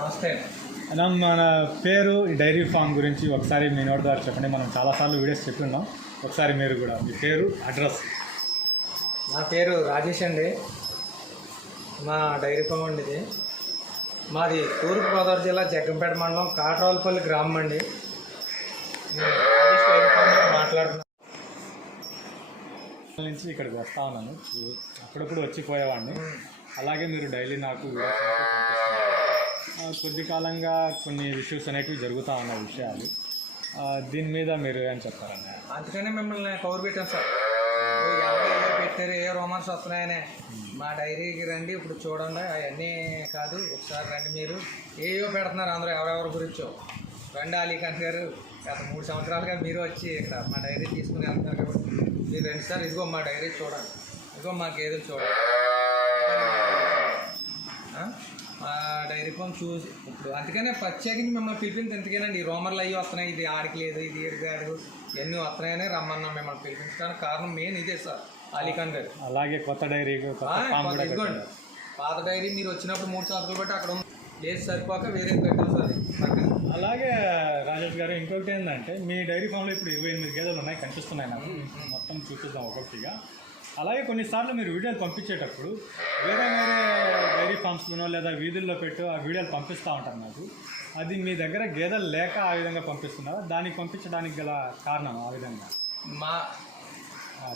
నమస్తే. అన్న మన పేరు ఈ డైరీ ఫామ్ గురించి ఒకసారి మీ నోటి ద్వారా చెప్పండి. మనం చాలాసార్లు వీడియోస్ చెప్పున్నాం ఒకసారి మీరు కూడా మీ పేరు అడ్రస్. నా పేరు రాజేష్ అండి. మా డైరీ ఫామ్ అండి ఇది. మాది తూర్పుగోదావరి జిల్లా జగ్గంపేట మండలం కాట్రావులపల్లి గ్రామం అండి. మాట్లాడుతున్నాను నుంచి ఇక్కడికి వస్తా ఉన్నాను. అప్పుడప్పుడు వచ్చిపోయేవాడిని. అలాగే మీరు డైలీ నాకు వీడియోస్ అయితే పంపిస్తున్నారు. ఆ, కొద్ది కాలంగా కొన్ని ఇష్యూస్ అనేటివి జరుగుతూ ఉన్న విషయాలు. దీని మీద మీరు ఏం చెప్తారన్న అందుకనే మిమ్మల్ని కవర్ పెట్టాను సార్. పెట్టారు ఏ రోమాన్స్ వస్తున్నాయనే మా డైరీకి రండి ఇప్పుడు చూడండి అవన్నీ కాదు ఒకసారి రండి మీరు. ఏవో పెడుతున్నారు అందరూ ఎవరెవరి గురించో. రండి అలీఖాన్ గారు గత మూడు సంవత్సరాలుగా మీరు వచ్చి ఇక్కడ మా డైరీ తీసుకుని వెళ్తున్నారు కాబట్టి మీరు రండి సార్. ఇదిగో మా డైరీ చూడండి. ఇదిగో మా గేదెలు చూడండి. డైరీ ఫామ్ చూసి ఇప్పుడు అందుకనే ప్రత్యేకించి మిమ్మల్ని పిలిపించి ఎందుకేనండి ఈ రోమర్లు అయ్యి వస్తున్నాయి. ఇది ఆడికి లేదు. ఇది ఎరిగాడు ఇవన్నీ వస్తున్నాయని రమ్మన్నాం మిమ్మల్ని పిలిపించడానికి కారణం మెయిన్ ఇదే సార్. అలీఖాన్ గారు. అలాగే కొత్త డైరీ ఇదిగోండి. పాత డైరీ మీరు వచ్చినప్పుడు మూడు సంవత్సరాలు బట్టి అక్కడ ఉంది లేదు సరిపోక వేరే పెట్టారు సార్ అలాగే రాజేష్ గారు ఇంకొకటి ఏంటంటే మీ డైరీ ఫామ్లో ఇప్పుడు ఇరవై ఎనిమిది గేదెలు ఉన్నాయి కనిపిస్తున్నాయి నాకు. మొత్తం చూపిద్దాం ఒక్కొక్కటిగా. అలాగే కొన్నిసార్లు మీరు వీడియోలు పంపించేటప్పుడు వేరే వేరే డైరీ ఫామ్స్లోనో లేదా వీధుల్లో పెట్టు ఆ వీడియోలు పంపిస్తూ ఉంటారు నాకు అది మీ దగ్గర గేదెలు లేక ఆ విధంగా పంపిస్తున్నారా? దానికి పంపించడానికి గల కారణం ఆ విధంగా? మా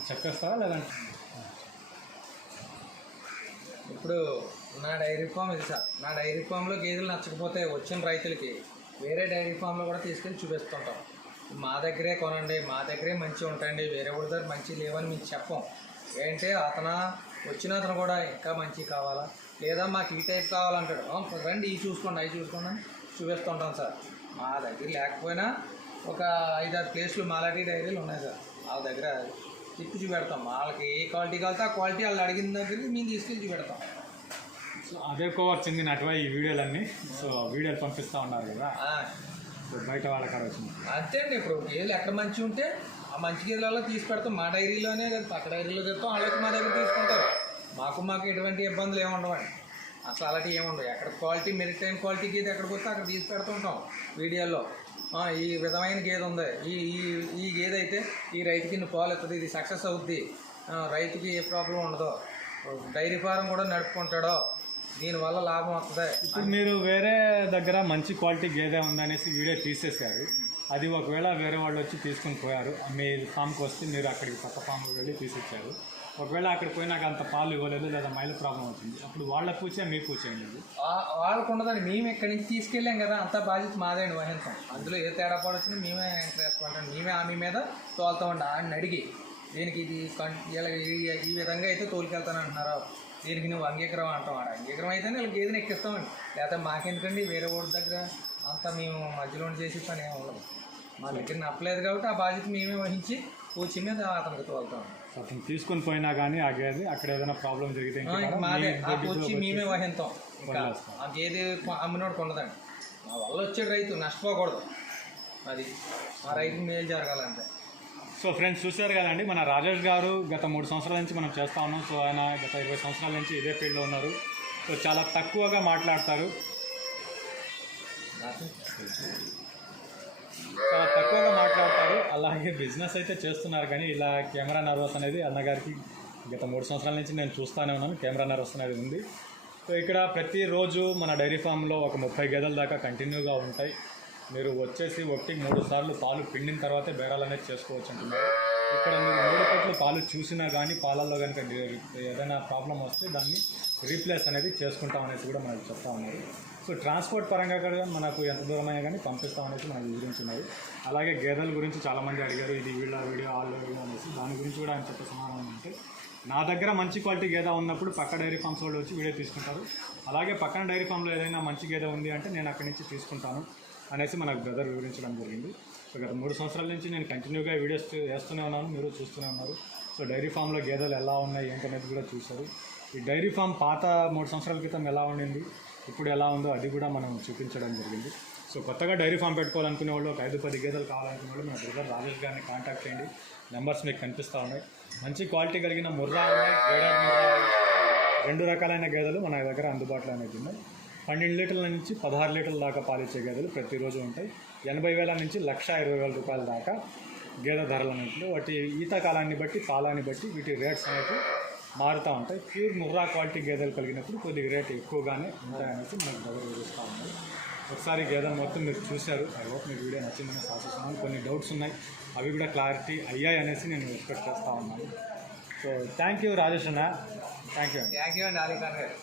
చెప్పేస్తారా లేదంటే? ఇప్పుడు నా డైరీ ఫామ్ ఇది సార్. నా డైరీ ఫామ్లో గేదెలు నచ్చకపోతే వచ్చిన రైతులకి వేరే డైరీ ఫామ్లో కూడా తీసుకెళ్ళి చూపిస్తుంటాం. మా దగ్గరే కొనండి మా దగ్గరే మంచిగా ఉంటాయండి వేరే వాళ్ళ దగ్గర మంచి లేవని మీకు చెప్పం. ఏంటంటే అతను? వచ్చిన అతను కూడా ఇంకా మంచి కావాలా? లేదా మాకు ఈ టైప్ కావాలంటాడు. "ఆ, రండి ఇవి చూసుకోండి అవి చూసుకోండి అని చూపిస్తుంటాం సార్. మా దగ్గర లేకపోయినా ఒక ఐదారు ప్లేస్లు మాలాంటి డైరీలు ఉన్నాయి సార్. వాళ్ళ దగ్గర తిప్పి చూపెడతాం. వాళ్ళకి ఏ క్వాలిటీ కావాలితే ఆ క్వాలిటీ వాళ్ళు అడిగిన దగ్గరికి మేము తీసుకెళ్ళి చూపెడతాం. సో అదే కోవర్ చెందినటువంటి ఈ వీడియోలన్నీ. సో వీడియోలు పంపిస్తూ ఉన్నారు కదా. సో బయట వాళ్ళ కాడ వచ్చింది. అంతే అండి ఇప్పుడు. గేదెలు ఎక్కడ మంచి ఉంటే ఆ మంచి గేదెలలో తీసి పెడతాం. మా డైరీలోనే కదా పక్క డైరీలో చెప్తాం వాళ్ళకి మా దగ్గర తీసుకుంటారు. మాకు మాకు ఎటువంటి ఇబ్బందులు ఏముండవండి అసలు అలాంటివి ఏముండవు ఎక్కడ క్వాలిటీ మెరిటైన్ క్వాలిటీ గేదె ఎక్కడికి వస్తే అక్కడ తీసి పెడుతుంటాం వీడియోలో ఈ విధమైన గేదె ఉంది. ఈ ఈ ఈ గేదె అయితే ఈ రైతుకి ఇన్ని పాలు ఇస్తుంది ఇది సక్సెస్ అవుద్ది. రైతుకి ఏ ప్రాబ్లం ఉండదు. డైరీ ఫారం కూడా నడుపుకుంటాడో. దీనివల్ల లాభం వస్తుంది ఇప్పుడు మీరు వేరే దగ్గర మంచి క్వాలిటీ గేదె ఉందనేసి వీడియో తీసేసారు అది ఒకవేళ వేరే వాళ్ళు వచ్చి తీసుకొని పోయారు మీ ఫామ్కి వస్తే మీరు అక్కడికి కొత్త ఫామ్కి వెళ్ళి తీసుకొచ్చారు ఒకవేళ అక్కడ పోయినాక అంత పాలు ఇవ్వలేదు లేదా మైల ప్రాబ్లం అవుతుంది అప్పుడు వాళ్ళ పూచే మీ పూచే అండి వాళ్ళకు ఉండదని మేము ఇక్కడి నుంచి తీసుకెళ్ళాం కదా అంతా బాధ్యత మాదేండి వహించాం అందులో ఏ తేడా పడొచ్చినా మేమే చేసుకుంటాం మేమే ఆమె మీద తోలుతామండి ఆయన అడిగి దీనికి ఇది ఇలా ఈ- విధంగా అయితే తోలుకెళ్తాను అంటున్నారు. దీనికి నువ్వు అంగీకారం అంటాం అంగీకారం అయితేనే వీళ్ళకి ఏదైనా ఎక్కిస్తామండి. లేకపోతే మాకెందుకండి వేరే వాడి దగ్గర అంతా మేము మధ్యలో చేసి పని ఏమి ఉండదు. మా దగ్గర నప్పలేదు కాబట్టి ఆ బాధ్యత మేమే వహించి పూచి మీద అతనికి తోలుతాం. సో అతను తీసుకొని పోయినా కానీ ఆ గేదె అక్కడ ఏదైనా ప్రాబ్లం జరిగితే ఆ, మాదే. ఆ వచ్చి- మేమే వహింతాం. ఇంకా వదిలేస్తాం. ఆ గేదె కొ- అమ్మినోడికి ఉండదండి. మా వల్ల వచ్చే రైతు నష్టపోకూడదు. అది మా రైతుకి మేలు జరగాలంటే. సో ఫ్రెండ్స్ చూశారు కదండి మన రాజేష్ గారు గత మూడు సంవత్సరాల నుంచి మనం చేస్తా ఉన్నాం. సో ఆయన గత ఇరవై సంవత్సరాల నుంచి ఇదే ఫీల్డ్లో ఉన్నారు. సో చాలా తక్కువగా మాట్లాడతారు. చాలా తక్కువగా మాట్లాడతారు. అలాగే బిజినెస్ అయితే చేస్తున్నారు కానీ ఇలా కెమెరా నర్వస్ అనేది అన్నగారికి గత మూడు సంవత్సరాల నుంచి నేను చూస్తూనే ఉన్నాను. కెమెరా నర్వస్ అనేది ఉంది. సో ఇక్కడ ప్రతిరోజు మన డైరీ ఫామ్లో ఒక ముప్పై గేదెల దాకా కంటిన్యూగా ఉంటాయి. మీరు వచ్చేసి ఒకటి మూడు సార్లు పాలు పిండిన తర్వాతే బేరాలు అనేది చేసుకోవచ్చు అంటున్నారు. ఇక్కడ మీరు మూడు పట్లు పాలు చూసినా కానీ పాలల్లో కనుక ఏదైనా ప్రాబ్లం వస్తే దాన్ని రీప్లేస్ అనేది చేసుకుంటాం అనేసి కూడా మనకు చెప్తా ఉన్నారు. సో ట్రాన్స్పోర్ట్ పరంగా కూడా మనకు ఎంత దూరమైనా కానీ పంపిస్తాం అనేసి మనకు వివరించున్నారు అలాగే గేదెల గురించి చాలామంది అడిగారు ఇది వీళ్ళ వీడియో వాళ్ళ వీడియో అనేసి. దాని గురించి కూడా ఆయన చెప్పే సమాధానం అంటే నా దగ్గర మంచి క్వాలిటీ గేదె ఉన్నప్పుడు పక్క డైరీ ఫామ్స్ వాళ్ళు వచ్చి వీడియో తీసుకుంటారు. అలాగే పక్కన డైరీ ఫామ్లో ఏదైనా మంచి గేదె ఉంది అంటే నేను అక్కడి నుంచి తీసుకుంటాను అనేసి మనకు బ్రదర్ వివరించడం జరిగింది. సో గత మూడు సంవత్సరాల నుంచి నేను కంటిన్యూగా వీడియోస్ వేస్తూనే ఉన్నాను మీరు చూస్తూనే ఉన్నారు. సో డైరీ ఫామ్లో గేదెలు ఎలా ఉన్నాయి ఏంటనేది కూడా చూశారు. ఈ డైరీ ఫామ్ పాత మూడు సంవత్సరాల క్రితం ఎలా ఉండింది ఇప్పుడు ఎలా ఉందో అది కూడా మనం చూపించడం జరిగింది. సో కొత్తగా డైరీ ఫామ్ పెట్టుకోవాలనుకునే వాళ్ళు ఒక ఐదు పది గేదెలు కావాలనుకునే వాళ్ళు మన బ్రదర్ రాజేష్ గారిని కాంటాక్ట్ చేయండి. నెంబర్స్ మీకు కనిపిస్తూ ఉన్నాయి. మంచి క్వాలిటీ కలిగిన ముర్రా ముర్రా రెండు రకాలైన గేదెలు మన దగ్గర అందుబాటులో అనేది ఉన్నాయి. పన్నెండు లీటర్ల నుంచి పదహారు లీటర్ల దాకా పాలిచ్చే గేదెలు ప్రతిరోజు ఉంటాయి. ఎనభై వేల నుంచి లక్ష ఇరవై వేల రూపాయల దాకా గేదె ధరలు అనేవి వాటి ఈత కాలాన్ని బట్టి కాలాన్ని బట్టి వీటి రేట్స్ అనేవి మారుతూ ఉంటాయి. ప్యూర్ ముర్రా క్వాలిటీ గేదెలు కలిగినప్పుడు కొద్దిగా రేట్ ఎక్కువగానే ఉంటాయనేసి మనకు దగ్గర చూస్తూ ఉన్నాయి ఒకసారి గేదెలు మొత్తం మీరు చూశారు. ఐ హోప్ మీకు వీడియో నచ్చిందని ఆశిస్తున్నాను కొన్ని డౌట్స్ ఉన్నాయి. అవి కూడా క్లారిటీ అయ్యాయి అనేసి నేను ఎక్స్పెక్ట్ చేస్తూ ఉన్నాను. సో థ్యాంక్ యూ రాజేష్ అన్న. థ్యాంక్ యూ థ్యాంక్ యూ అండి అలీఖాన్ గారు.